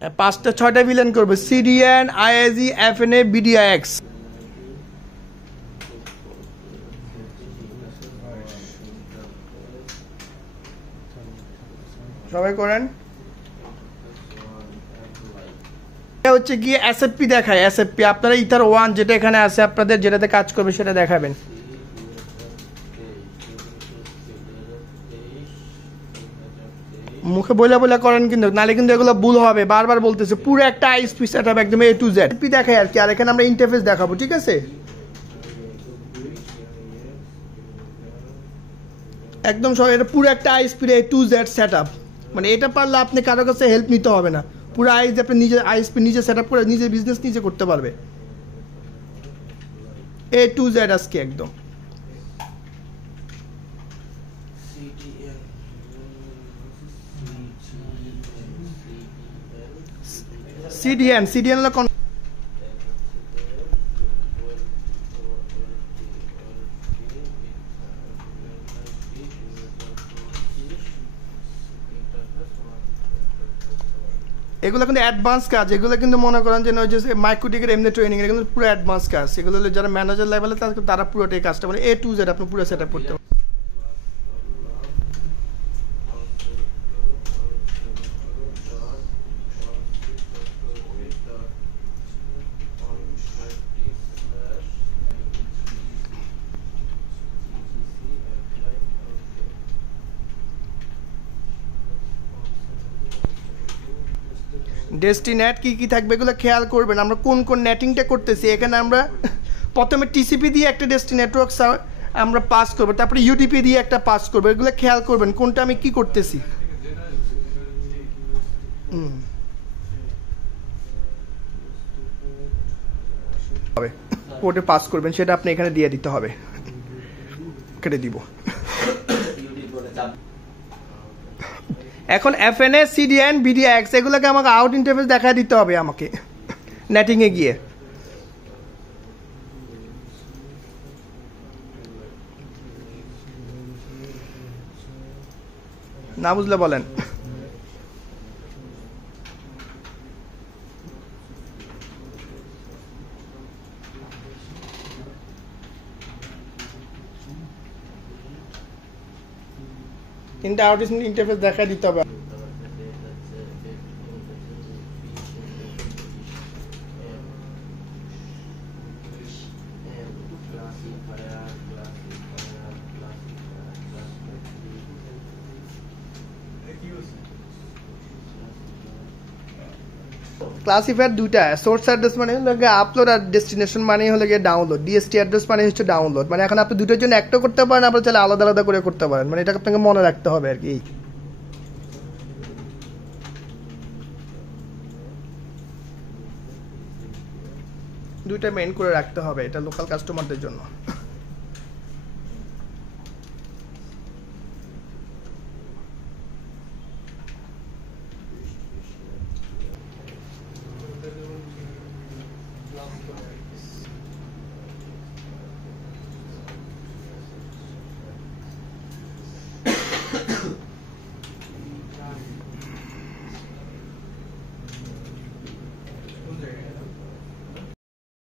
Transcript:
5টা 6টা ভিলেন করবে, সিডিএন, আইএজি, এফএনএ, বিডিআইএক্স। সবাই করেন। হচ্ছে কি এসএফপি দেখায়, এসএফপি আপনারা ইথার 1 যেটা এখানে আছে আপনাদের যেটাতে কাজ করবে সেটা দেখাবেন। মুখে বলে বলে করেন কিন্তু, নালে কিন্তু এগুলো ভুল হবে। বারবার বলতেছে পুরো একটা আইএসপি সেটআপ একদম A to Z এসএফপি দেখায় আর কি। আর এখানে আমরা ইন্টারফেস দেখাবো, ঠিক আছে? একদম সব এটা পুরো একটা ISP A to Z setup. মানে এটা পারলে আপনি কারো কাছে হেল্প নিতে হবে না, পুরো আইএসপি আপনি নিজে আইএসপি নিজে সেটআপ করে নিজের বিজনেস নিজে করতে পারবে। A to Z আজকে একদম। সিডিএন, সিডিএন হলো এগুলো কিন্তু অ্যাডভান্স কাজ। এগুলো কিন্তু মনে করেন যে ওই যে মাইক্রোটিকের এমনি ট্রেনিং, এগুলো পুরো অ্যাডভান্স কাজ। এগুলো যারা ম্যানেজার লেভেলে তারা পুরোটাই কাজটা মানে A to Z আপনি পুরো সেটআপ করতে পারবেন। ডেস্টিনেট কি কি থাকবে এগুলো খেয়াল করবেন। আমরা কোন কোন নেটিংটা করতেছি এখানে আমরা প্রথমে টিসিপি দিয়ে একটা ডেস্টি নেটওয়ার্ক আমরা পাস করবো, তারপরে ইউডিপি দিয়ে একটা পাস করবো। এগুলো খেয়াল করবেন কোনটা আমি কি করতেছি। হবে কোডে পাস করবেন সেটা আপনি এখানে দিয়ে দিতে হবে, কেটে দিব। এখন এফএনএ, সিডিএন, বিডিআইএক্স এগুলোকে আমাকে আউট ইন্টারফেস দেখা দিতে হবে আমাকে নেটিংয়ে গিয়ে। না বুঝলে বলেন। কিন্তু আউট ইন্টারফেস দেখা দিতে হবে। ক্লাসিফায়ার দুইটা, সোর্স অ্যাড্রেস মানে হলো আপলোড আর ডেস্টিনেশন মানে হলো গিয়ে ডাউনলোড। ডিএসটি অ্যাড্রেস মানে হচ্ছে ডাউনলোড। মানে এখন আপনি দুটোর জন্য একটা করতে পারেন, আবার চাইলে আলাদা আলাদা করে করতে পারেন। মানে এটা আপনাকে মনে রাখতে হবে আর কি। দুইটা মেইন করে রাখতে হবে, এটা লোকাল কাস্টমারদের জন্য।